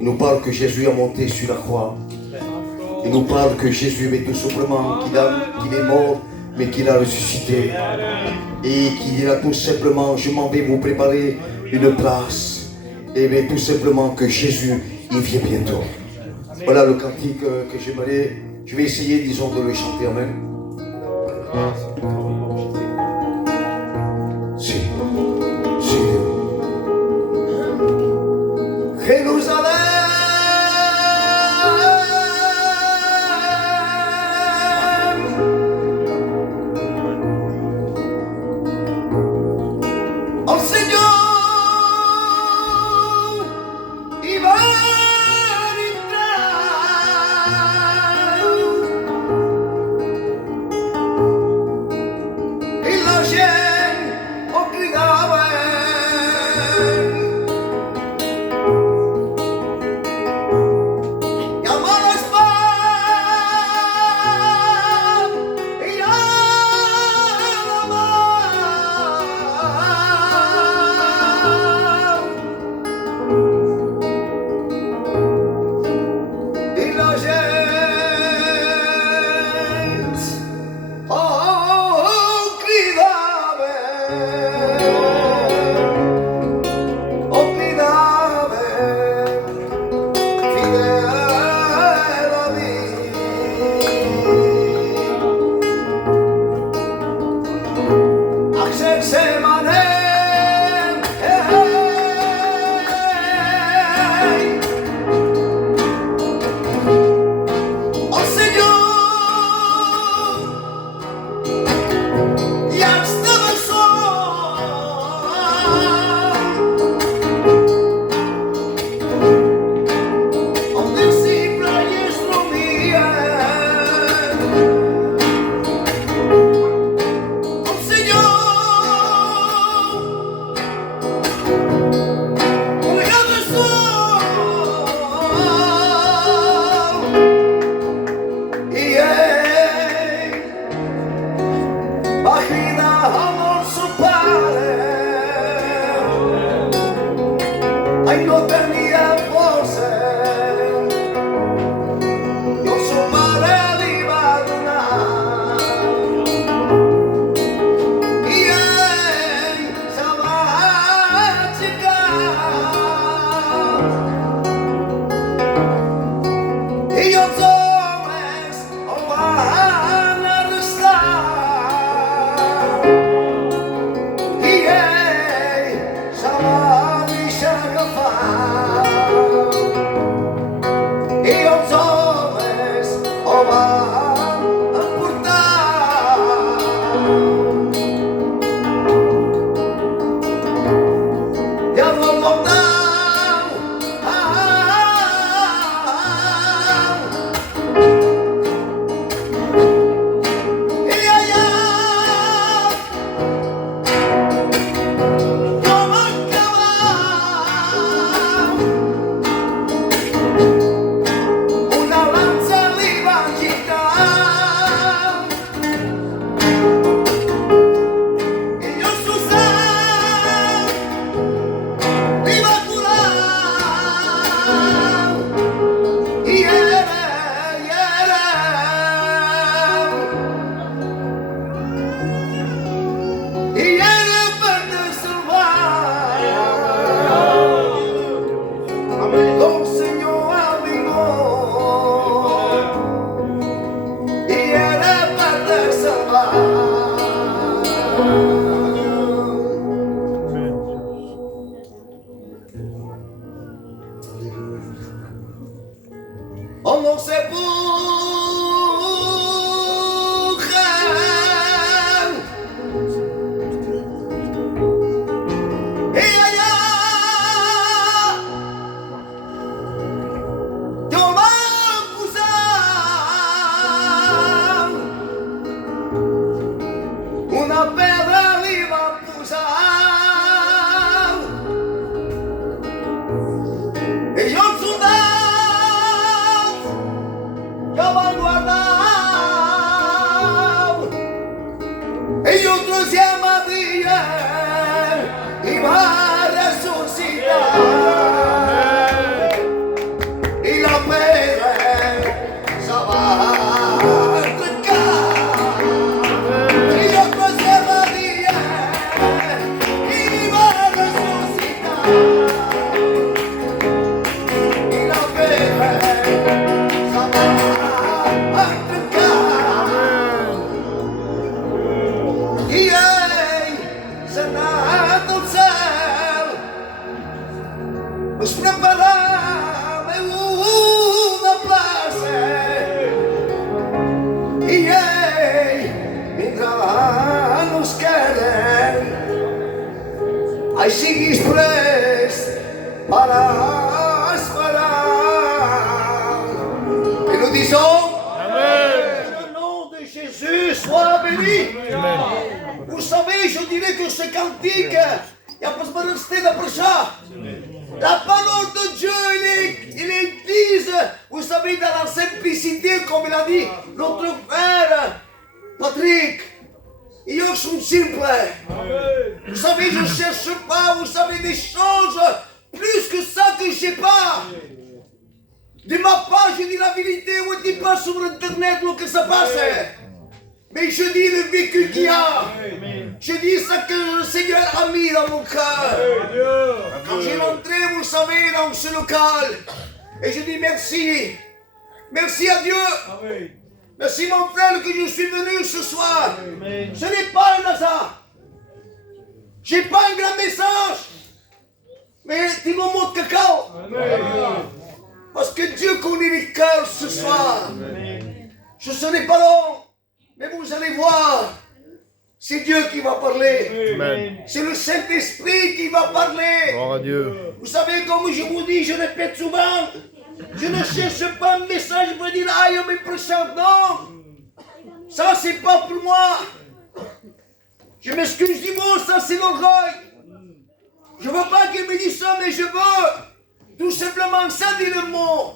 Il nous parle que Jésus a monté sur la croix. Il nous parle que Jésus, mais tout simplement, qu'il est mort, mais qu'il a ressuscité. Et qu'il dira tout simplement, je m'en vais vous préparer une place. Et bien tout simplement que Jésus, il vient bientôt. Voilà le cantique que j'aimerais. Je vais essayer, disons, de le chanter. Amen. Si. Jérusalem. Oh Seigneur, il va preparame una place. E ei vindrà nos querer. Ai siguis prest para esperar. Et nous disons, que le nom de Jésus soit béni. Amen. Vous savez, je dirais que ce cantique, il n'y a pas besoin de rester d'après ça. La parole de Dieu, il est dise, vous savez, dans la simplicité, comme il a dit, notre frère Patrick. Ils sont simples. Vous savez, je ne cherche pas, vous savez, des choses plus que ça que je n'ai pas. De ma part, je dis la vérité, on ne dit pas sur Internet ce que ça passe. Mais je dis le vécu qu'il y a. Je dis ce que le Seigneur a mis dans mon cœur. Quand j'ai rentré, vous savez, dans ce local, et je dis merci. Merci à Dieu. Merci mon frère que je suis venu ce soir. Ce n'est pas un hasard. Je n'ai pas un grand message. Mais tu me montres cacao. Parce que Dieu connaît les cœurs ce soir. Je ne serai pas long. Mais vous allez voir. C'est Dieu qui va parler. C'est le Saint-Esprit qui va parler. Gloire à Dieu. Vous savez, comme je vous dis, je répète souvent. Je ne cherche pas un message pour dire, ah, il me présente. Non. Ça, c'est pas pour moi. Je m'excuse du mot, ça, c'est l'orgueil. Je ne veux pas qu'il me dise ça, mais je veux tout simplement ça, dit le mot.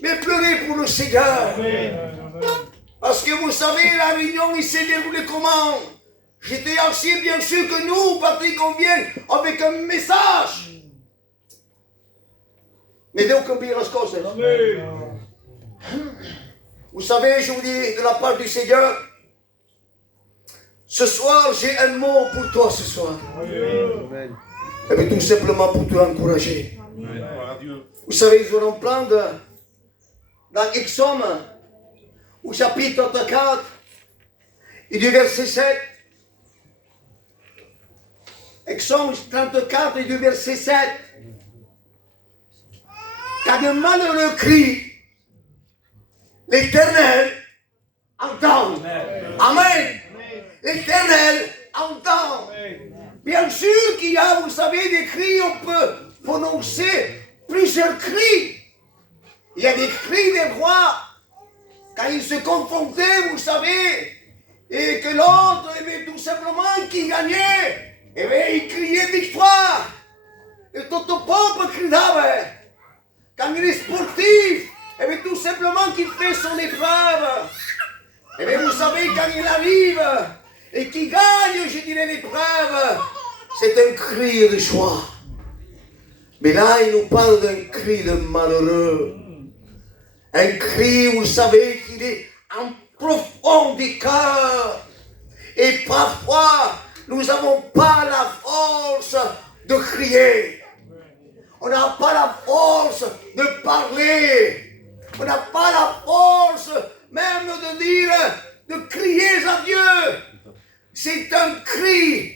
Mais pleurer pour le Seigneur. Parce que vous savez, la réunion, il s'est déroulé comment? J'étais assis, bien sûr que nous, Patrick, on vient avec un message. Mais Dieu compris les choses. Vous savez, je vous dis de la part du Seigneur, ce soir, j'ai un mot pour toi ce soir. Et bien, tout simplement pour te encourager. Vous savez, nous allons prendre dans Exode, au chapitre 34, et du verset 7. Exode 34 et du verset 7. Quand le malheureux crie, l'Éternel entend. Amen. L'Éternel entend. Bien sûr qu'il y a, vous savez, des cris, on peut prononcer plusieurs cris. Il y a des cris des rois, quand ils se confrontaient, vous savez, et que l'autre, tout simplement, qui gagnait, il criait victoire. Et tout le peuple criait. Quand il est sportif, tout simplement qu'il fait son épreuve. Et bien, vous savez, quand il arrive et qu'il gagne, je dirais, l'épreuve, c'est un cri de joie. Mais là, il nous parle d'un cri de malheureux. Un cri, vous savez, qu'il est en profond du cœur. Et parfois, nous n'avons pas la force de crier. On n'a pas la force de parler. On n'a pas la force même de dire, de crier à Dieu. C'est un cri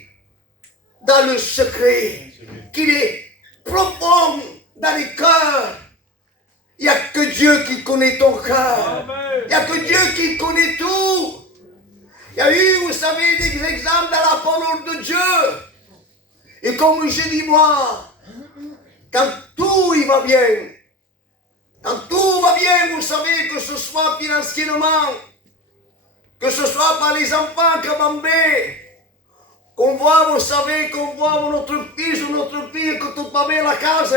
dans le secret, qu'il est profond dans les cœurs. Il n'y a que Dieu qui connaît ton cœur. Il n'y a que Dieu qui connaît tout. Il y a eu, vous savez, des exemples dans la parole de Dieu. Et comme je dis moi, quand tout il va bien, quand tout va bien, vous savez, que ce soit financièrement, que ce soit par les enfants camembert, qu'on voit, vous savez, qu'on voit notre fils ou notre fille, que tout va bien à la case,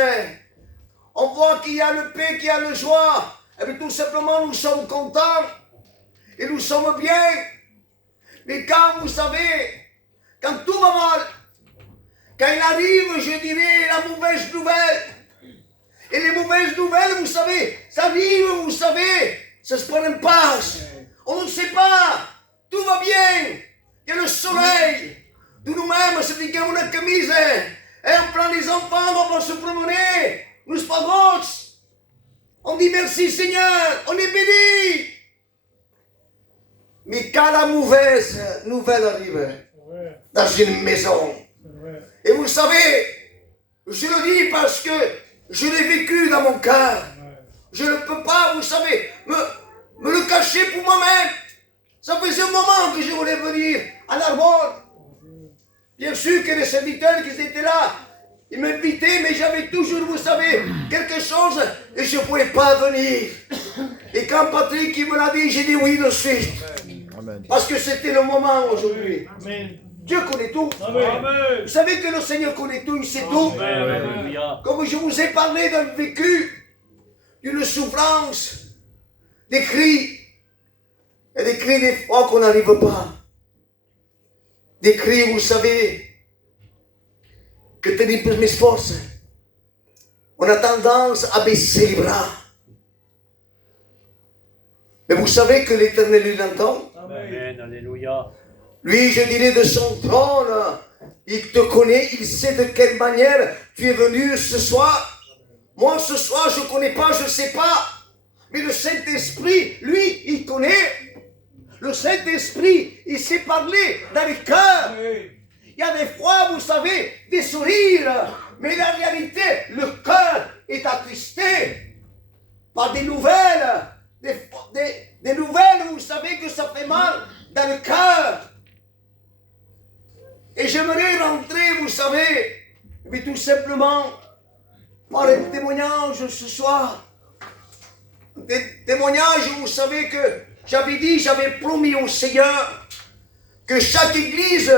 on voit qu'il y a le paix, qu'il y a le joie, et bien tout simplement nous sommes contents, et nous sommes bien. Mais quand, vous savez, quand tout va mal, quand il arrive, je dirais, la mauvaise nouvelle, et les mauvaises nouvelles, vous savez, ça arrive, vous savez, ça se prend une passe. On ne sait pas, tout va bien, il y a le soleil, de nous-mêmes, c'est dit qu'on a une chemise, et on prend les enfants, on va se promener, nous sommes pas gauche. On dit merci Seigneur, on est béni. Mais quand la mauvaise nouvelle arrive dans une maison, et vous savez, je le dis parce que Je l'ai vécu dans mon cœur. Je ne peux pas, vous savez, me le cacher pour moi-même. Ça faisait un moment que je voulais venir à Narbonne. Bien sûr que les serviteurs qui étaient là, ils m'invitaient, mais j'avais toujours, vous savez, quelque chose et je ne pouvais pas venir. Et quand Patrick il me l'a dit, j'ai dit oui de suite. Amen. Parce que c'était le moment aujourd'hui. Amen. Dieu connaît tout. Amen. Vous savez que le Seigneur connaît tout, il sait tout. Amen. Comme je vous ai parlé d'un vécu, d'une souffrance, des cris. Et des cris des fois qu'on n'arrive pas. Des cris, vous savez, que tenir pour mes forces. On a tendance à baisser les bras. Mais vous savez que l'Éternel lui l'entend. Amen. Alléluia. Lui, je dirais, de son trône, il te connaît, il sait de quelle manière tu es venu ce soir. Moi, ce soir, je ne connais pas, je ne sais pas. Mais le Saint-Esprit, lui, il connaît. Le Saint-Esprit, il sait parler dans les cœurs. Il y a des fois, vous savez, des sourires. Mais la réalité, le cœur est attristé par des nouvelles. Des nouvelles, vous savez que ça fait mal dans le cœur. Et j'aimerais rentrer, vous savez, mais tout simplement par un témoignage ce soir. Des témoignages, vous savez que j'avais promis au Seigneur que chaque église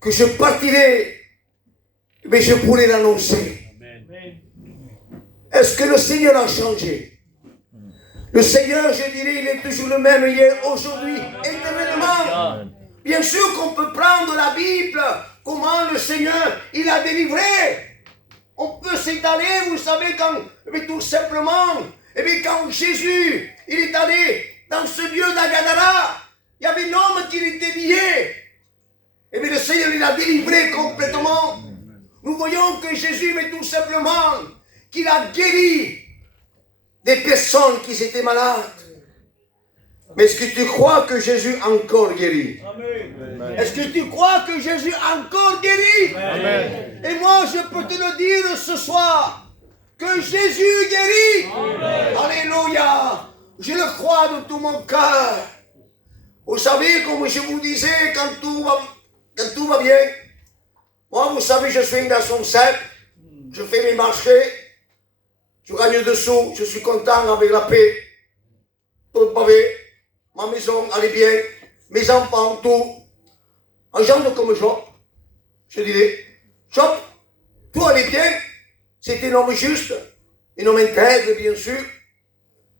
que je partirais, mais je pourrais l'annoncer. Est-ce que le Seigneur a changé? Le Seigneur, je dirais, il est toujours le même hier, aujourd'hui, éternellement. Bien sûr qu'on peut prendre la Bible, comment le Seigneur, il a délivré. On peut s'étaler, vous savez, mais tout simplement, quand Jésus, il est allé dans ce lieu d'Agadara, il y avait un homme qui était lié. Et bien le Seigneur, il a délivré complètement. Nous voyons que Jésus, mais tout simplement, qu'il a guéri des personnes qui étaient malades. Mais est-ce que tu crois que Jésus a encore guéri? Amen. Est-ce que tu crois que Jésus a encore guéri? Amen. Et moi, je peux te le dire ce soir, que Jésus guérit. Amen. Alléluia. Je le crois de tout mon cœur. Vous savez, comme je vous disais, quand tout va bien, moi, vous savez, je suis un garçon simple, je fais mes marchés, je gagne des sous, je suis content avec la paix, tout va bien, ma maison, elle est bien, mes enfants, tout. Un genre comme Job, je dirais, Job, tout allait bien, c'était un homme juste, un homme intègre, bien sûr,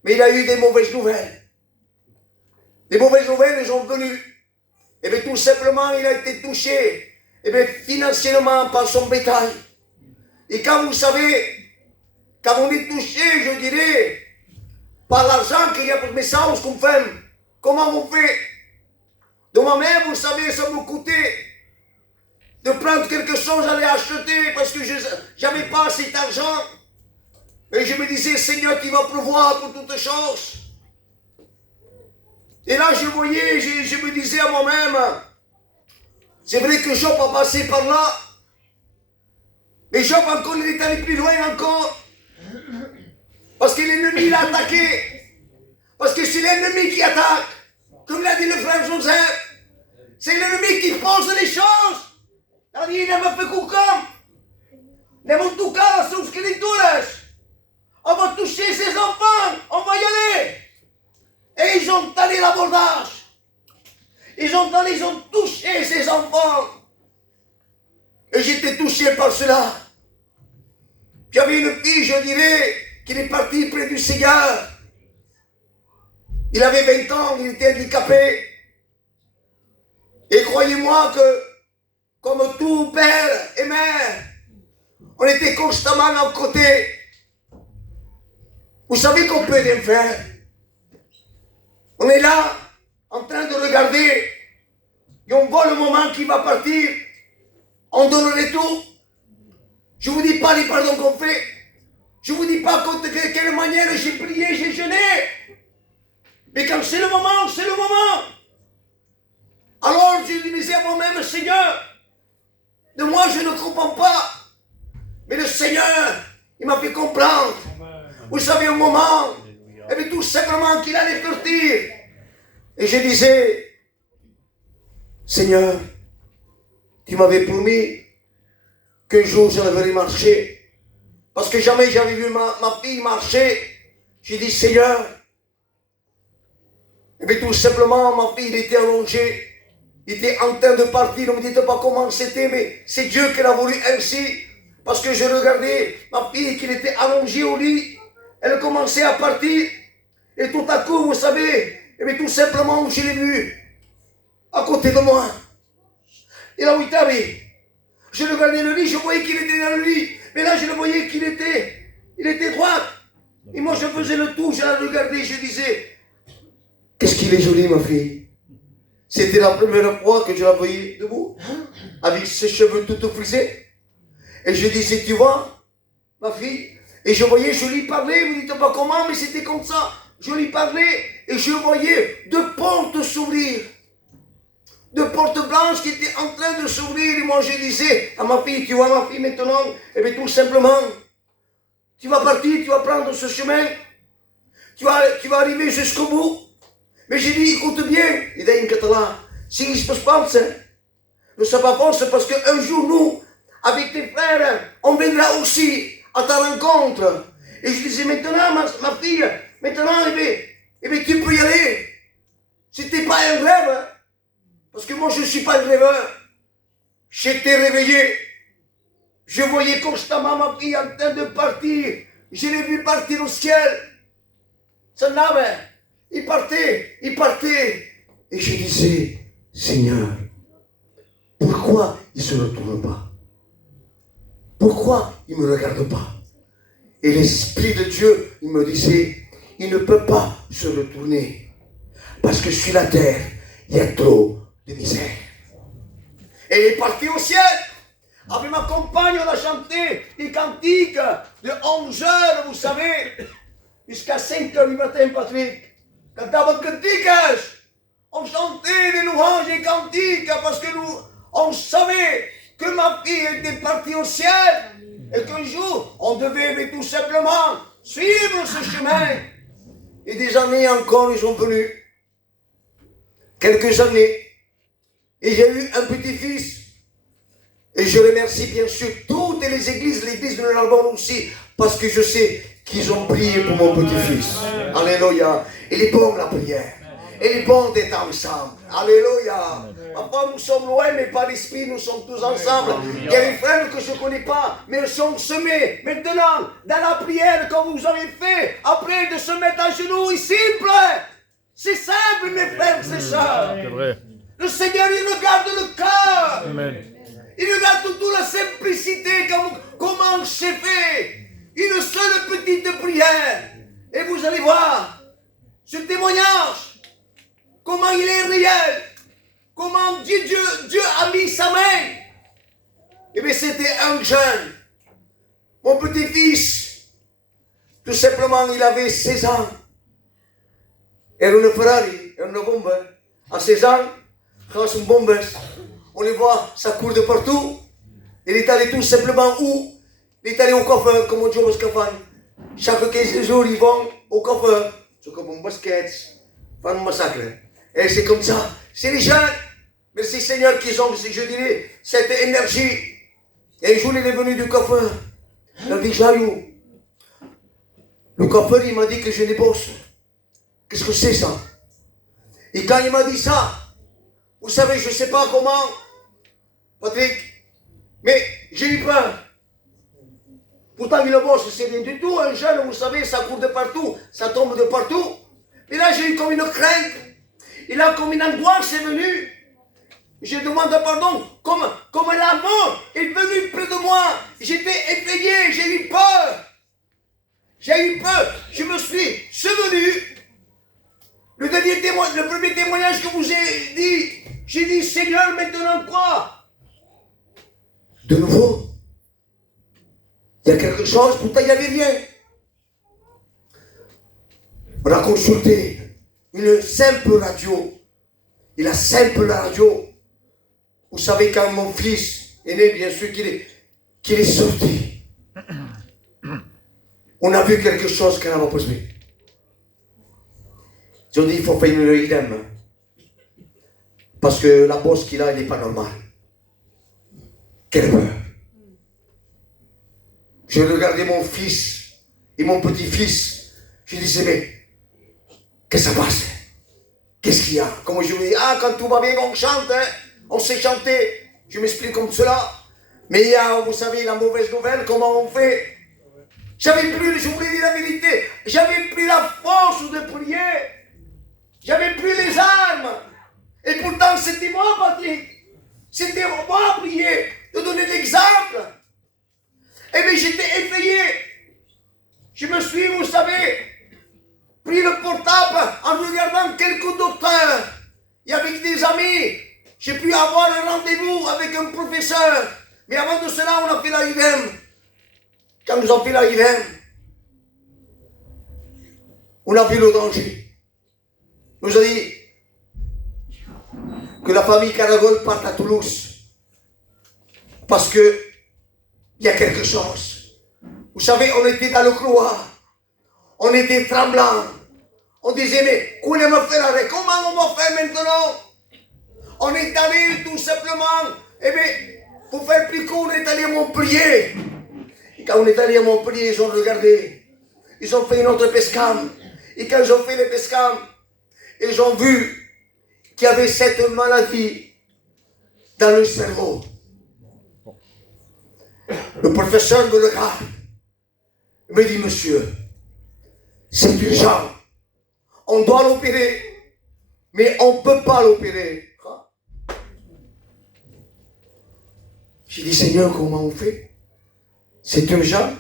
mais il a eu des mauvaises nouvelles. Les mauvaises nouvelles, elles sont venues. Et bien tout simplement, il a été touché, et bien financièrement par son bétail. Et quand vous savez, quand on est touché, je dirais, par l'argent qu'il y a pour mes sens qu'on fait, comment on fait? De moi-même, vous savez, ça me coûtait de prendre quelque chose, aller acheter, parce que je n'avais pas cet argent. Et je me disais, Seigneur, tu vas pourvoir pour toutes choses. Et là, je voyais, je me disais à moi-même, c'est vrai que Job a passé par là, mais Job encore, il est allé plus loin encore, parce que l'ennemi l'a attaqué, parce que c'est l'ennemi qui attaque, comme l'a dit le frère Joseph, c'est l'ennemi qui pose les choses. Il a dit, ne me fait qu'aucun, ne me tocar sus escrituras, on va toucher ses enfants, on va y aller. Et ils ont allé l'abordage. Ils ont touché ses enfants. Et j'étais touché par cela. Puis il y avait une fille, je dirais, qui est partie près du Seigneur. Il avait 20 ans, il était handicapé. Et croyez-moi que, comme tout père et mère, on était constamment à côté. Vous savez qu'on peut rien faire. On est là, en train de regarder, et on voit le moment qui va partir, on donnerait tout. Je ne vous dis pas les pardons qu'on fait, je ne vous dis pas de quelle manière j'ai prié, j'ai jeûné, mais quand c'est le moment, c'est le moment. Alors je disais à moi-même, Seigneur, de moi je ne comprends pas, mais le Seigneur, Il m'a fait comprendre. Vous savez, au moment, et bien, tout simplement qu'il allait partir. Et je disais, Seigneur, tu m'avais promis qu'un jour je devrais marcher. Parce que jamais j'avais vu ma fille marcher. J'ai dit, Seigneur, et bien tout simplement, ma fille, il était allongée. Il était en train de partir. Ne me dites pas comment c'était, mais c'est Dieu qui l'a voulu ainsi. Parce que je regardais ma fille qui était allongée au lit. Elle commençait à partir. Et tout à coup, vous savez, et bien tout simplement, je l'ai vu à côté de moi. Et là où il était, je regardais le lit, je voyais qu'il était dans le lit. Mais là, je le voyais qu'il était droit. Et moi, je faisais le tour, je la regardais, je disais, qu'est-ce qu'il est joli, ma fille. C'était la première fois que je la voyais debout, avec ses cheveux tout frisés. Et je disais, tu vois, ma fille. Et je voyais, je lui parlais, vous ne dites pas comment, mais c'était comme ça. Je lui parlais et je voyais deux portes s'ouvrir. Deux portes blanches qui étaient en train de s'ouvrir. Et moi, je disais à ma fille, tu vois, ma fille, maintenant, eh bien, tout simplement, tu vas partir, tu vas prendre ce chemin. Tu vas arriver jusqu'au bout. Mais j'ai dit, écoute bien, il dit en catalan, si il se passe, ne sois pas force parce qu'un jour, nous, avec tes frères, on viendra aussi à ta rencontre. Et je disais, maintenant, ma fille, maintenant, eh bien, tu peux y aller. C'était pas un rêve, parce que moi, je ne suis pas un rêveur. J'étais réveillé. Je voyais constamment ma fille en train de partir. Je l'ai vu partir au ciel. Ça n'avait. Il partait. Et je disais, Seigneur, pourquoi il ne se retourne pas? Pourquoi il ne me regarde pas? Et l'Esprit de Dieu, il me disait, il ne peut pas se retourner. Parce que sur la terre, il y a trop de misère. Et il est parti au ciel. Avec ma compagne, on a chanté des cantiques de 11 heures, vous savez, jusqu'à 5 heures du matin, Patrick. Cantavam cantiques. On chantait des louanges et cantiques parce que nous, on savait que ma fille était partie au ciel et qu'un jour, on devait tout simplement suivre ce chemin. Et des années encore, ils sont venus. Quelques années. Et j'ai eu un petit-fils. Et je remercie bien sûr toutes les églises, l'église de Narbonne aussi, parce que je sais qu'ils ont prié pour mon petit-fils. Alléluia. Il est bon la prière. Il est bon d'être ensemble. Alléluia. Papa, nous sommes loin, mais par l'esprit, nous sommes tous ensemble. Il y a des frères que je ne connais pas, mais ils sont semés. Maintenant, dans la prière que vous avez fait, après de se mettre à genoux, c'est simple. C'est simple, mes frères, c'est ça. Le Seigneur, il regarde le cœur. Amen. Il regarde toute la simplicité, comment c'est fait. Une seule petite prière. Et vous allez voir ce témoignage. Comment il est réel. Comment Dieu a mis sa main. Et bien c'était un jeune. Mon petit-fils. Tout simplement, il avait 16 ans. Era une Ferrari, era une bombe. À 16 ans, grâce à une bombe. On les voit, ça court de partout. Il est allé tout simplement où? Il est allé au coffre, comme on dit au Bascafan. Chaque 15 jours, ils vont au coffre. C'est comme un basket, font un massacre. Et c'est comme ça. C'est les jeunes. Merci Seigneur qu'ils ont, je dirais, cette énergie. Et un jour, il est venu du coffre. Il a dit, Jaillou. Le coffre, il m'a dit que je les bosse. Qu'est-ce que c'est ça? Et quand il m'a dit ça, vous savez, je ne sais pas comment, Patrick, mais j'ai eu peur. Pourtant, il le bosse, c'est rien du tout. Un jeune, vous savez, ça court de partout, ça tombe de partout. Et là, j'ai eu comme une crainte. Et là, comme une angoisse est venue. Je demande pardon, comme la mort est venue près de moi. J'étais effrayé, j'ai eu peur. J'ai eu peur. Je me suis souvenu. Le premier témoignage que vous ai dit, j'ai dit, Seigneur, maintenant quoi? De nouveau, il y a quelque chose, pourtant il n'y avait rien. On a consulté une simple radio. Et la simple radio, vous savez, quand mon fils est né, bien sûr qu'il est sorti. On a vu quelque chose qu'on n'a pas posé. Je dis, il faut faire une idem. Parce que la bosse qu'il a, elle n'est pas normale. Quelle peur. Je regardais mon fils et mon petit-fils. Je disais, mais qu'est-ce que ça passe? Qu'est-ce qu'il y a? Comme je me dis, quand tout va bien, on chante, hein? On sait chanter. Je m'explique comme cela. Mais il y a, vous savez, la mauvaise nouvelle, comment on fait? J'avais plus, je voulais dire la vérité, j'avais plus la force de prier. J'avais plus les armes. Et pourtant, c'était moi, Patrick. C'était moi, prier, de donner l'exemple. Et bien, j'étais effrayé. Je me suis, vous savez, pris le portable en regardant quelques docteurs. Et avec des amis, j'ai pu avoir un rendez-vous avec un professeur. Mais avant de cela, on a fait la IVM. Quand nous avons fait la IVM, on a vu le danger. On nous a dit que la famille Caragol parte à Toulouse. Parce que il y a quelque chose. Vous savez, on était dans le couloir. On était tremblants. On disait, mais comment on va faire maintenant? On est allé tout simplement, pour faire plus court, on est allé à Montpellier. Et quand on est allé à Montpellier, ils ont regardé. Ils ont fait une autre pescam. Et quand ils ont fait les pescams, ils ont vu qu'il y avait cette maladie dans le cerveau. Le professeur me regarde. Il me dit, monsieur, c'est urgent. On doit l'opérer, mais on ne peut pas l'opérer. J'ai dit, Seigneur, comment on fait? C'est urgent,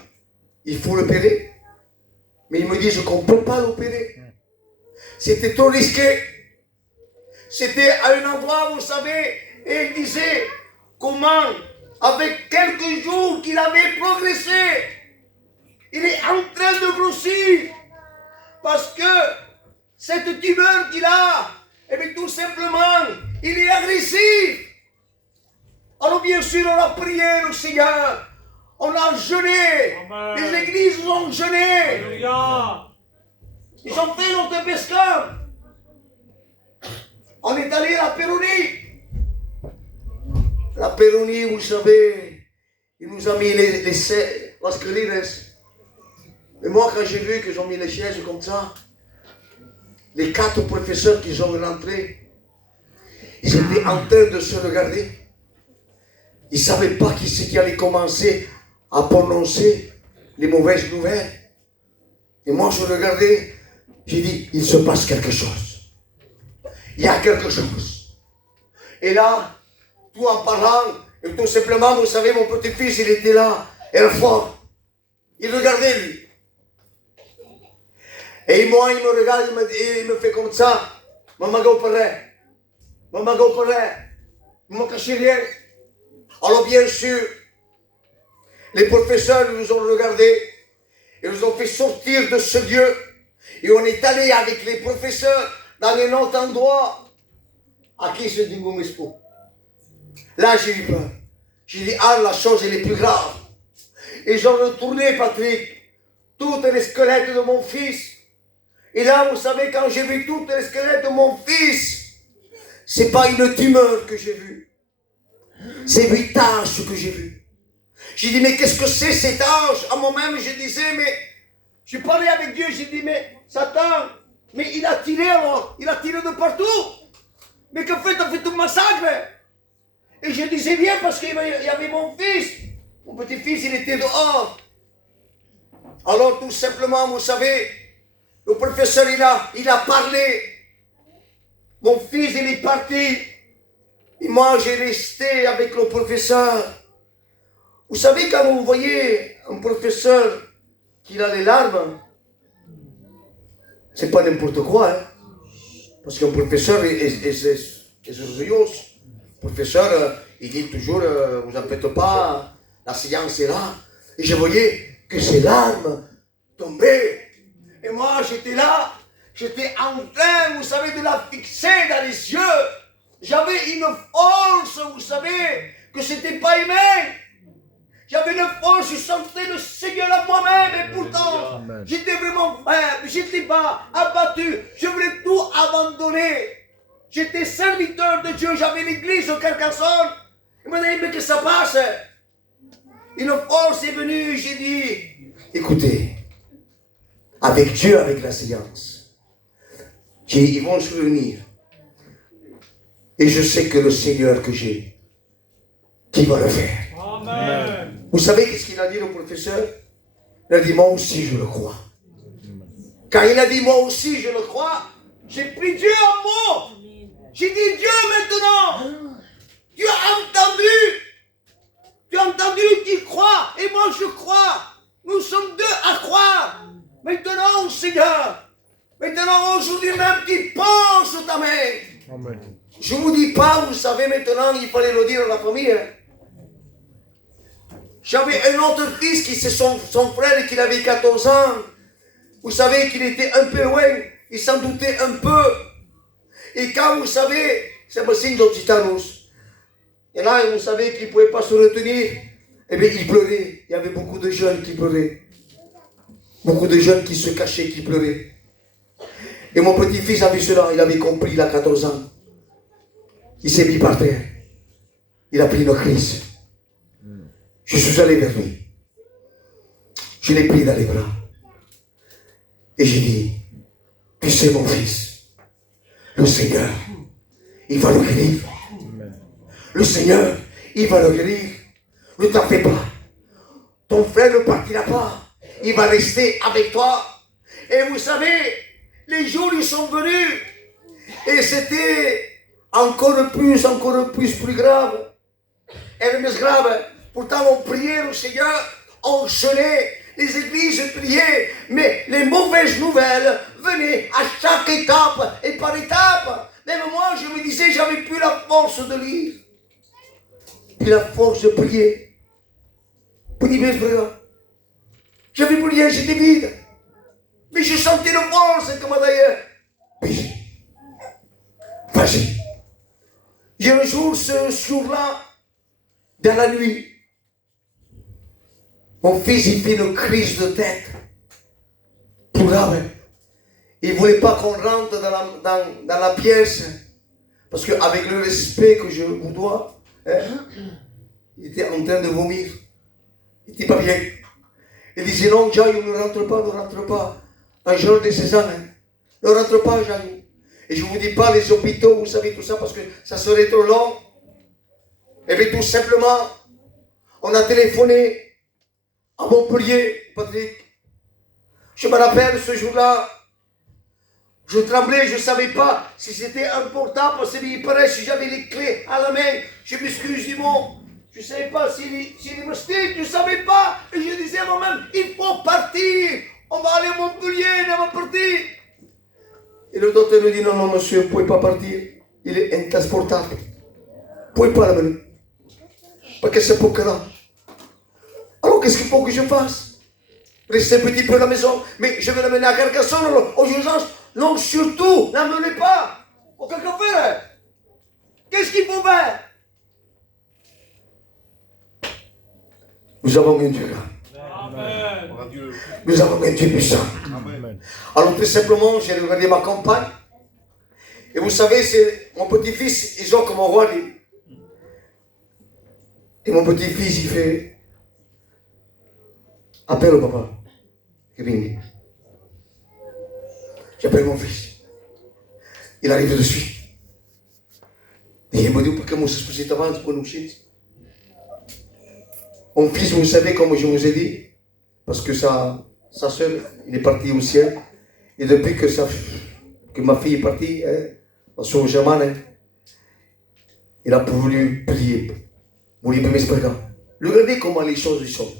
il faut l'opérer. Mais il me dit qu'on ne peut pas l'opérer. C'était trop risqué. C'était à un endroit, vous savez, et il disait comment, avec quelques jours qu'il avait progressé, il est en train de grossir. Parce que cette tumeur qu'il a, tout simplement, il est agressif. Alors bien sûr, on a prié le Seigneur. On a jeûné. Amen. Les églises ont jeûné. Alléluia. Ils ont fait notre pescam. On est allé à la Péronie. La Péronie, vous savez, il nous a mis les screeners. Et moi, quand j'ai vu qu'ils ont mis les chaises comme ça, les 4 professeurs qui sont rentrés, ils étaient en train de se regarder. Ils ne savaient pas qui c'est qui allait commencer à prononcer les mauvaises nouvelles. Et moi, je regardais, j'ai dit, il se passe quelque chose. Il y a quelque chose. Et là, tout en parlant, et tout simplement, vous savez, mon petit-fils, il était là, et fort. Il regardait, lui. Et moi, il me regarde, il me fait comme ça. Maman, go par là. Maman, go par là. Il ne m'a caché rien. Alors, bien sûr, les professeurs nous ont regardés et nous ont fait sortir de ce lieu. Et on est allé avec les professeurs dans un autre endroit. À qui se dit Goumespo? Là, j'ai eu peur. J'ai dit, la chose elle est plus grave. Et j'ai retourné, Patrick, tous les squelettes de mon fils. Et là, vous savez, quand j'ai vu tous les squelettes de mon fils, c'est pas une tumeur que j'ai vue. C'est 8 taches que j'ai vues. J'ai dit, mais qu'est-ce que c'est ces taches? À moi-même, je disais, mais je parlais avec Dieu, j'ai dit, mais Satan, mais il a tiré alors, il a tiré de partout. Mais qu'en fait, on fait tout le massacre. Et je disais bien parce qu'il y avait mon fils, mon petit-fils, il était dehors. Alors tout simplement, vous savez, le professeur, il a parlé. Mon fils, il est parti. Et moi, j'ai resté avec le professeur. Vous savez, quand vous voyez un professeur qui a les larmes, c'est pas n'importe quoi, hein? Parce qu'un professeur est sérieux. Le professeur, il dit toujours, vous n'en faites pas, la science est là. Et je voyais que ses larmes tombaient. Et moi, j'étais là, j'étais en train, vous savez, de la fixer dans les yeux. J'avais une force, vous savez, que c'était pas humain. J'avais une force, je sentais le Seigneur à moi-même, et pourtant, mon frère, je n'étais pas abattu, je voulais tout abandonner. J'étais serviteur de Dieu, j'avais l'église au Carcassonne. Il m'a dit, mais que ça passe? Une force est venue, j'ai dit, écoutez, avec Dieu, avec la séance, ils vont se réunir. Et je sais que le Seigneur que j'ai, qui va le faire. Amen. Vous savez qu'est-ce qu'il a dit le professeur? Il a dit, moi aussi je le crois. Quand il a dit, moi aussi je le crois, j'ai pris Dieu en mot. J'ai dit, Dieu maintenant, tu as entendu. Tu as entendu, tu crois, et moi je crois. Nous sommes deux à croire. Maintenant, Seigneur, maintenant, aujourd'hui même, tu poses sur ta main. Amen. Je ne vous dis pas, vous savez, maintenant, il fallait le dire à la famille. J'avais un autre fils qui c'est son frère qui avait 14 ans. Vous savez qu'il était un peu loin, il s'en doutait un peu. Et quand vous savez, c'est un signe d'Occitanus. Et là, vous savez qu'il ne pouvait pas se retenir. Eh bien, il pleurait. Il y avait beaucoup de jeunes qui pleuraient. Beaucoup de jeunes qui se cachaient, qui pleuraient. Et mon petit-fils a vu cela, il avait compris, il a 14 ans. Il s'est mis par terre. Il a pris une crise. Je suis allé vers lui. Je l'ai pris dans les bras. Et j'ai dit, tu sais mon fils, le Seigneur, il va le guérir. Le Seigneur, il va le guérir. Ne t'en fais pas. Ton frère ne partira pas. Il va rester avec toi. Et vous savez, les jours ils sont venus. Et c'était encore plus grave. Hermès grave. Pourtant on priait au Seigneur, on jeûnait, les églises priaient, mais les mauvaises nouvelles venaient à chaque étape et par étape. Même moi, je me disais, j'avais plus la force de lire, plus la force de prier. Vous dites, mais frère, j'avais plus rien, j'étais vide. Mais je sentais le force, comme d'ailleurs. Oui, vas-y. Et un jour, ce jour-là, dans la nuit, mon fils, il fait une crise de tête. Pour grave. Il ne voulait pas qu'on rentre dans la pièce. Parce qu'avec le respect que je vous dois, il était en train de vomir. Il n'était pas bien. Il disait non, Jaïou, ne rentre pas. Un jeune de 16 ans, ne rentre pas, Jaïou. Et je ne vous dis pas les hôpitaux, vous savez tout ça, parce que ça serait trop long. Et bien tout simplement, on a téléphoné à Montpellier, Patrick. Je me rappelle ce jour-là, je tremblais, je ne savais pas si c'était important, parce qu'il paraît si j'avais les clés à la main, je m'excuse du mot. Je ne savais pas s'il me stick, je ne savais pas. Et je disais à moi-même, il faut partir, on va aller à Montpellier, on va partir. Et le docteur me dit, non, monsieur, vous ne pouvez pas partir, il est intransportable. Vous ne pouvez pas l'amener. Parce que c'est pour que là. Alors qu'est-ce qu'il faut que je fasse? Rester un petit peu à la maison, mais je vais l'amener à Carcassonne aux urgences. Non, surtout, n'amenez pas. Aucun faire. Qu'est-ce qu'il faut faire? Nous avons un Dieu là. Amen. Nous avons un Dieu puissant. Amen. Alors tout simplement, j'ai regardé ma compagne. Et vous savez, c'est mon petit-fils, ils ont comme un roi. Et mon petit-fils, il fait, appelle au papa. Kevin. J'appelle mon fils. Il arrive de suite. Et il me dit, pourquoi mon fils est avant pour nous chier? Mon fils, vous savez, comme je vous ai dit, parce que sa soeur, il est parti au ciel. Et depuis que ma fille est partie, dans son chemin, il a voulu prier. Regardez comment les choses sont.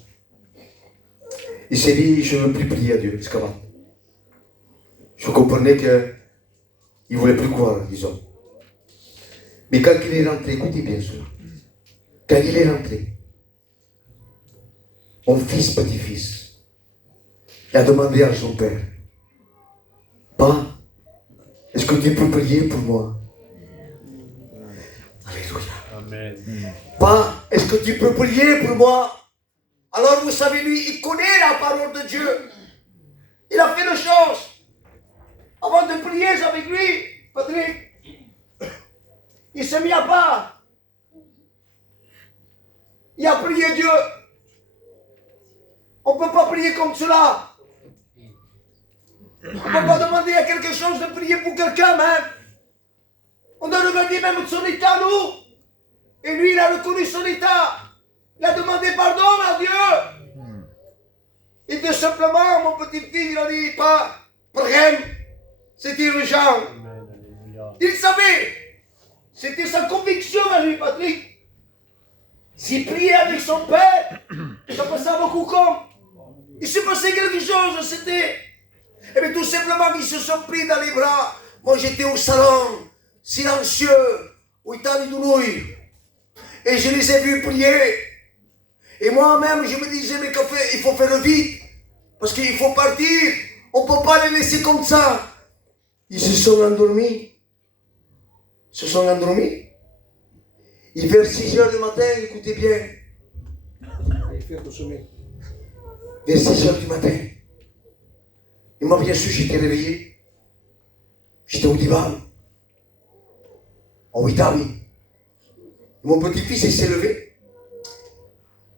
Il s'est dit, je ne veux plus prier à Dieu jusqu'avant. Je comprenais qu'il ne voulait plus croire, disons. Mais quand il est rentré, écoutez bien cela. Quand il est rentré, mon fils, petit-fils, il a demandé à son père, Papa, est-ce que tu peux prier pour moi? Alléluia. Amen. Papa, est-ce que tu peux prier pour moi? Alors vous savez, lui, il connaît la parole de Dieu. Il a fait le mis à part. Il a prié Dieu. On ne peut pas prier comme cela. On ne peut pas demander à quelque chose de prier pour quelqu'un même. On doit regarder même de son état, nous. Et lui, il a reconnu son état. Il a demandé pardon à Dieu. Et tout simplement, mon petit-fils, il a dit, pas problème, c'est urgent. Il savait. C'était sa conviction à lui, Patrick. S'il priait avec son père, ça passait beaucoup comme. Il s'est passé quelque chose, c'était. Et bien tout simplement, ils se sont pris dans les bras. Moi, j'étais au salon, silencieux, où il t'a dit et je les ai vus prier. Et moi-même, je me disais, mais il faut faire vite. Parce qu'il faut partir. On ne peut pas les laisser comme ça. Ils se sont endormis. Et vers 6 heures du matin, écoutez bien. Vers 6 heures du matin. Et moi, bien sûr, j'étais réveillé. J'étais au divan. En Italie. Mon petit-fils, il s'est levé.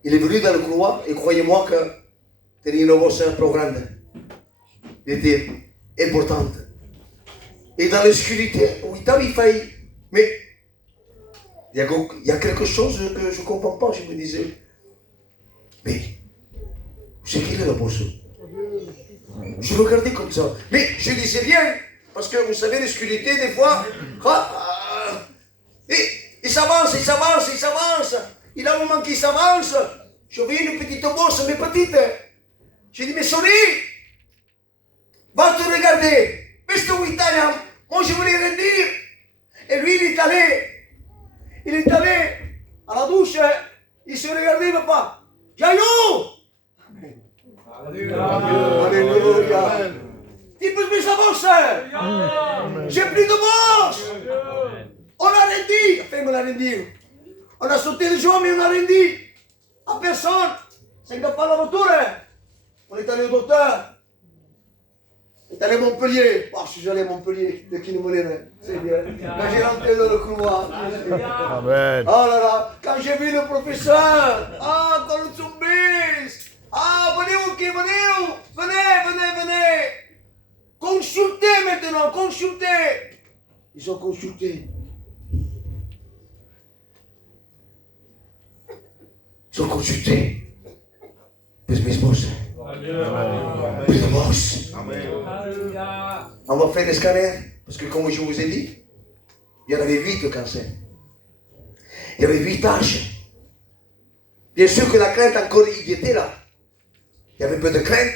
Il est venu dans le couloir et croyez-moi que c'était une émotion grande. Il était importante. Et dans l'obscurité, en Italie, il faillit. Mais il y a quelque chose que je ne comprends pas. Je me disais, mais c'est qui le boss? Je regardais comme ça. Mais je disais bien, parce que vous savez, l'obscurité, des fois, il s'avance. Il a un moment qu'il s'avance. Je voyais une petite bosse, mais petite. J'ai dit, mais Sonny, va te regarder. Mais c'est italien. Moi, je voulais rien dire. Et lui, il est allé à la douche. Il se regardait, papa. Jaillot! Alléluia. Tu peux plus sa bosse. J'ai plus de bosse. On a rien dit. Enfin, on a rien dit. On a sauté le jour, mais on n'a rien dit. À personne. C'est que pas la voiture. On est allé au docteur. On est allé à Montpellier. Oh, je suis allé à Montpellier, de qui nous voulait. C'est bien. Quand j'ai rentré dans le couloir. Amen. Oh là là. Quand j'ai vu le professeur. Ah, dans le zombies. Ah, venez. Consultez maintenant, consultez. Ils ont consulté. Ils ont consulté. Plus de boss. Plus de boss. On va faire des scanners. Parce que comme je vous ai dit, il y en avait 8 cancers. Il y avait 8 tâches. Bien sûr que la crainte encore il était là. Il y avait peu de crainte.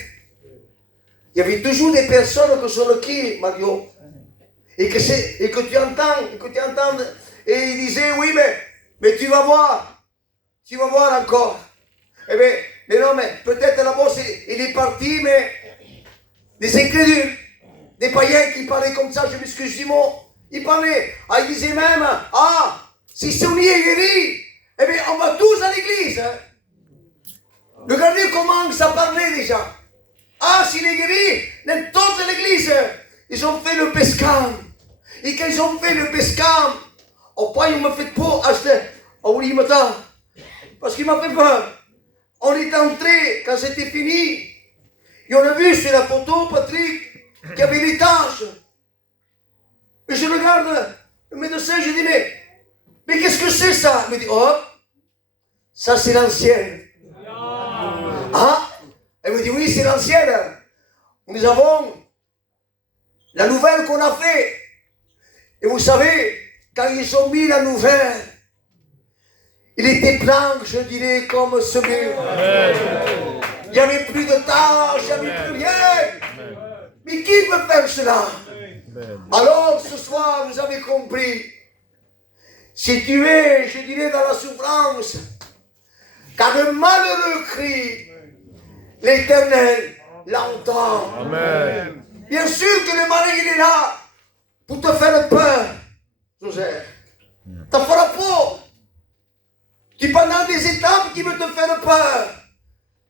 Il y avait toujours des personnes qui sont qui, Mario. Et que tu entends. Et il disait, oui, mais tu vas voir. Tu vas voir encore. Eh bien, mais non, mais peut-être la bosse, il est parti, mais des incrédules, des païens qui parlaient comme ça, je m'excuse du mot, ils parlaient, ils disaient même, si Sonny est guéri, eh bien, on va tous à l'église. Hein. Regardez comment ça parlait déjà. S'il est guéri, dans toute l'église, ils ont fait le pescam. Et quand ils ont fait le pescam, au point où on me fait pas acheter, au matin. Parce qu'il m'a fait peur. On est entré, quand c'était fini, et on a vu sur la photo, Patrick, qu'il y avait les taches. Et je regarde le médecin, je dis, mais qu'est-ce que c'est ça? Il me dit, ça c'est l'ancienne. Elle me dit, oui, c'est l'ancienne. Nous avons la nouvelle qu'on a fait. Et vous savez, quand ils ont mis la nouvelle, il était blanc, je dirais, comme ce mur. Il n'y avait plus de tâches, il n'y avait plus rien. Mais qui peut faire cela? Alors, ce soir, vous avez compris. Si tu es, je dirais, dans la souffrance, car le malheureux crie, l'Éternel l'entend. Amen. Bien sûr que le malin, il est là pour te faire peur, Joseph. Tu ne feras pas. Tu es pendant des étapes qui veulent te faire peur.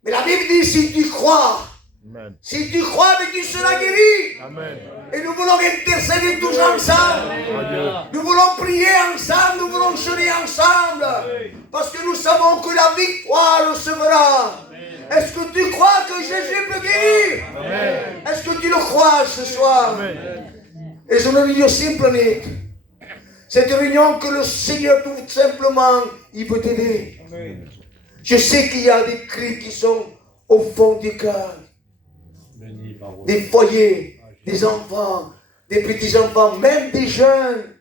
Mais la Bible dit, si tu crois, Amen. Si tu crois, mais tu seras guéri. Amen. Et nous voulons intercéder tous ensemble. Adieu. Nous voulons prier ensemble, nous voulons chanter ensemble. Parce que nous savons que la victoire recevra. Est-ce que tu crois que Jésus peut guérir? Amen. Est-ce que tu le crois ce soir? Amen. Et c'est une réunion simple, Nick. C'est une réunion que le Seigneur, tout simplement, il peut t'aider. Je sais qu'il y a des cris qui sont au fond du cœur. Des foyers, des enfants, des petits-enfants, même des jeunes.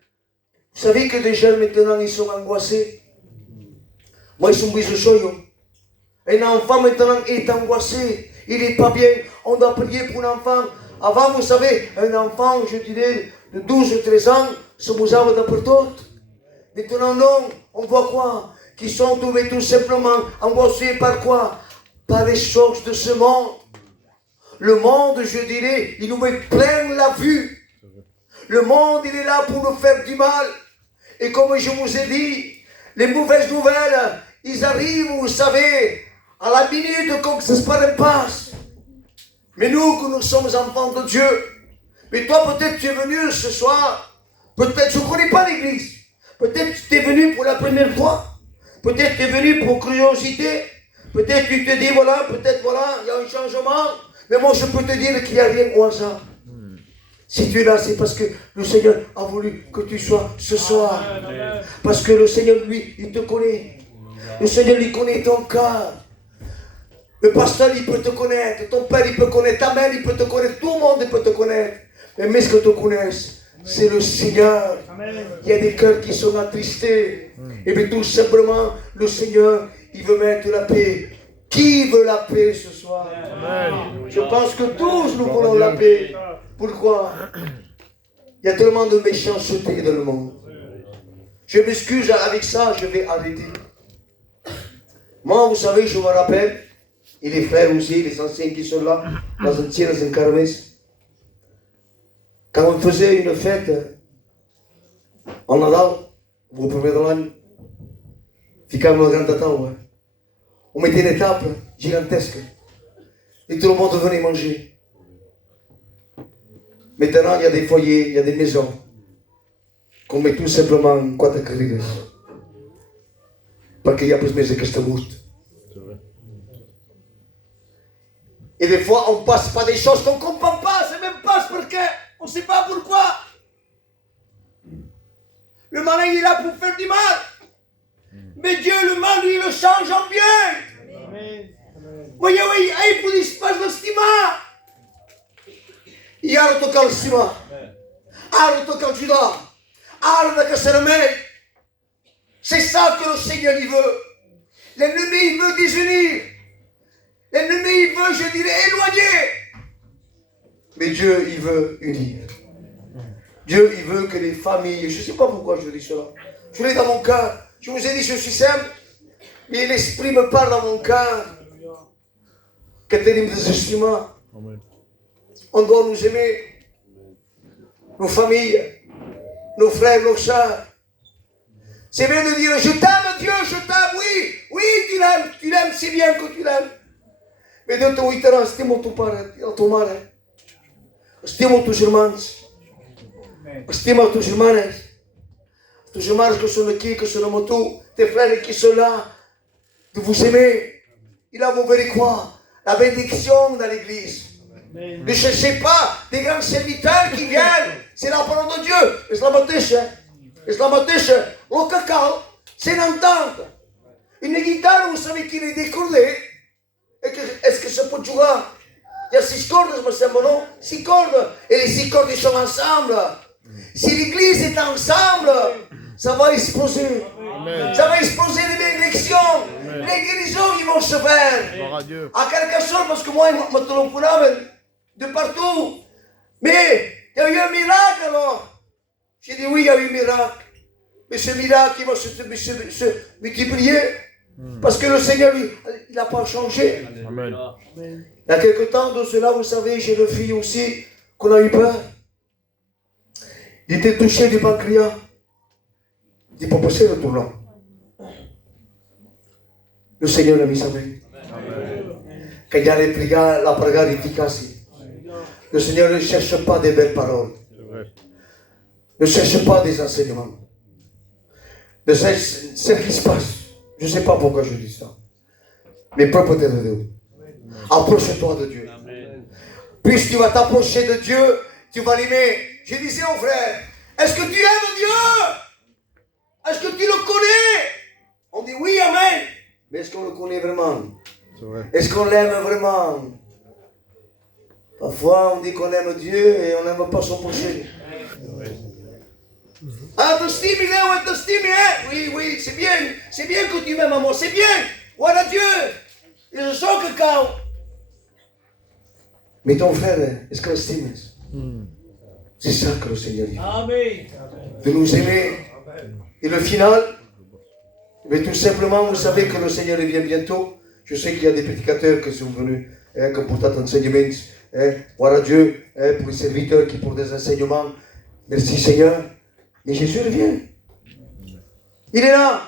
Vous savez que des jeunes maintenant, ils sont angoissés. Moi, ils sont bizarres. Un enfant maintenant est angoissé. Il n'est pas bien. On doit prier pour l'enfant. Avant, vous savez, un enfant, je dirais, de 12 ou 13 ans, se mousava d'après tout. Maintenant, non. On voit quoi? Qui sont tout simplement angoissés par quoi? Par les choses de ce monde. Le monde, je dirais, il nous met plein la vue. Le monde, il est là pour nous faire du mal. Et comme je vous ai dit, les mauvaises nouvelles, ils arrivent, vous savez, à la minute comme ça se passe. Mais nous, que nous sommes enfants de Dieu, mais toi, peut-être tu es venu ce soir, peut-être je ne connais pas l'église, peut-être tu es venu pour la première fois, peut-être tu es venu pour curiosité, peut-être tu te dis, voilà, peut-être voilà, il y a un changement. Mais moi, je peux te dire qu'il n'y a rien au hasard. Si tu es là, c'est parce que le Seigneur a voulu que tu sois ce soir. Parce que le Seigneur, lui, il te connaît. Le Seigneur, il connaît ton cœur. Le pasteur, il peut te connaître. Ton père, il peut connaître. Ta mère, il peut te connaître. Tout le monde peut te connaître. Mais ce que te connaissent, c'est le Seigneur. Il y a des cœurs qui sont attristés. Et bien, tout simplement, le Seigneur, il veut mettre la paix. Qui veut la paix ce soir? Amen. Je pense que tous nous voulons la paix. Pourquoi? Il y a tellement de méchanceté dans le monde. Je m'excuse avec ça, je vais arrêter. Moi, vous savez, je me rappelle, et les frères aussi, les anciens qui sont là, dans un tir, dans un carmès, quand on faisait une fête en Nadal, au premier de l'année, ficava un grand Natal, ouais. On mettait une étape gigantesque. Et tout le monde venait manger. Maintenant, il y a des foyers, il y a des maisons. Qu'on met tout simplement 4 cadeiras. Parce qu'il y a plus de maisons que cette morte. Et des fois, on passe par des choses qu'on ne comprend pas. C'est même pas parce qu'on ne sait pas pourquoi. Le malin, il est là pour faire du mal. Mais Dieu, le mal, lui, le change en bien. Voyez, il faut disparaître le stima. Il y a le tocal stima. Ah, le tocal juda. Ah, le casséremé. C'est ça que le Seigneur, il veut. L'ennemi, il veut désunir. L'ennemi, il veut, je dirais, éloigner. Mais Dieu, il veut unir. Dieu, il veut que les familles, je ne sais pas pourquoi je dis cela. Je l'ai dans mon cœur. Je vous ai dit, je suis simple, mais l'Esprit me parle dans mon cœur. Que terrible désestimement. On doit nous aimer. Nos familles, nos frères, nos sœurs. C'est bien de dire, je t'aime Dieu, je t'aime, oui. Oui, tu l'aimes, c'est bien que tu l'aimes. Mais Deus te uitará, stiamo tu Pare, El teu mare. Stiamo tus irmãos. Estima tus irmãs. Tus irmãs que sont aqui, que sont dans tout, tes frères qui sont là, de vous aimer. Et là, vous verrez quoi? La bénédiction dans l'église. Ne cherchez pas des grands serviteurs qui viennent. C'est la parole de Dieu. Islamatische, le cacao, c'est une entente. Une guitare, vous savez qu'il est décollé. Est-ce que ça peut jouer? Il y a 6 cordes, me semble, non? 6 cordes. Et les 6 cordes, ils sont ensemble. Si l'église est ensemble, ça va exploser. Amen. Ça va exploser les bénédictions. Amen. Les guérisons, ils vont se faire. À quelque chose, parce que moi, ils me téléphonaient de partout. Mais il y a eu un miracle alors. J'ai dit oui, il y a eu un miracle. Mais ce miracle, il va se multiplier. Parce que le Seigneur, lui, il n'a pas changé. Amen. Il y a quelque temps de cela, vous savez, j'ai une fille aussi qu'on a eu peur. Il était touché du pancréas. Il n'est pas passé le tournant. Le Seigneur l'a mis sa main. Quand il y a la prière efficace. Le Seigneur ne cherche pas des belles paroles. Ne cherche pas des enseignements. Ne cherche ce qui se passe. Je ne sais pas pourquoi je dis ça. Mais peuple de Dieu, approche-toi de Dieu. Puis tu vas t'approcher de Dieu, tu vas l'aimer. Je disais aux frères, est-ce que tu aimes Dieu? Est-ce que tu le connais? On dit oui, amen. Mais est-ce qu'on le connaît vraiment? Est-ce qu'on l'aime vraiment? Parfois on dit qu'on aime Dieu et on n'aime pas son prochain. Ah, t'estimes, il est, ouais, t'estimes, hein? Oui, oui, c'est bien que tu m'aimes à moi, c'est bien. Voilà Dieu. Et je sens que quand. Mais ton frère, est-ce qu'on l'estime? C'est ça que le Seigneur dit. Amen. De nous aimer. Et le final, mais tout simplement, vous savez que le Seigneur vient bientôt. Je sais qu'il y a des prédicateurs qui sont venus, qui portent un enseignement. Voilà Dieu, pour les serviteurs qui portent des enseignements. Merci Seigneur. Mais Jésus revient. Il est là.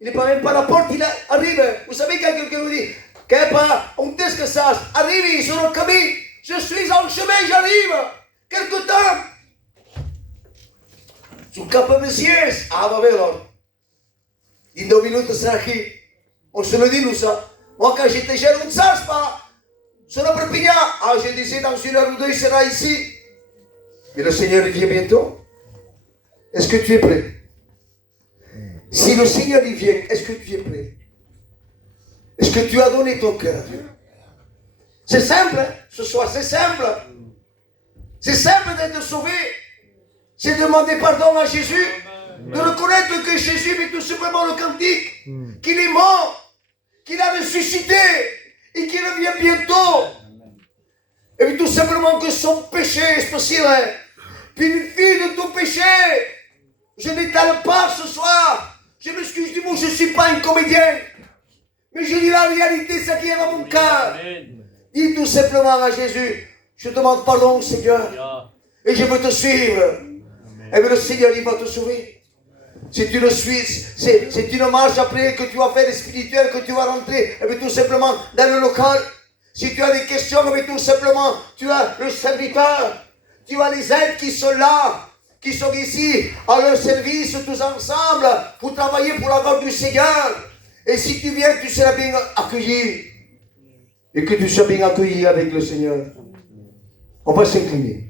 Il n'est pas même pas à la porte, il arrive. Vous savez quand quelqu'un vous dit, qu'est pas, on teste que ça, arrive sur le chemin. Je suis en chemin, j'arrive. Quelque temps. Sul campo Messias, va vero. In 2 minutes sarà qui. On se le dit nous ça. Moi quand j'étais jeune, on ne sache pas. Sur le Perpignan, je disais dans 1 heure ou 2, il sera ici. Mais le Seigneur vient bientôt. Est-ce que tu es prêt? Si le Seigneur y vient, est-ce que tu es prêt? Est-ce que tu as donné ton cœur à Dieu? C'est simple, hein? Ce soir, c'est simple. C'est simple d'être sauvé. C'est demander pardon à Jésus. De reconnaître que Jésus est tout simplement le cantique. Qu'il est mort. Qu'il a ressuscité. Et qu'il revient bientôt. Et puis tout simplement que son péché est possible. Purifie de tout péché. Je n'étale pas ce soir. Je m'excuse du mot, je ne suis pas un comédien. Mais je dis la réalité, ce qui est dans mon cœur. Dis tout simplement à Jésus, je demande pardon Seigneur. Et je veux te suivre. Et bien le Seigneur, il va te sauver. Si tu le suis, c'est une marche après que tu vas faire spirituel, que tu vas rentrer, et bien tout simplement dans le local. Si tu as des questions, et bien tout simplement, tu as le serviteur. Tu as les aides qui sont là. Qui sont ici à leur service tous ensemble pour travailler pour la gloire du Seigneur. Et si tu viens, tu seras bien accueilli. Et que tu sois bien accueilli avec le Seigneur. On va s'incliner.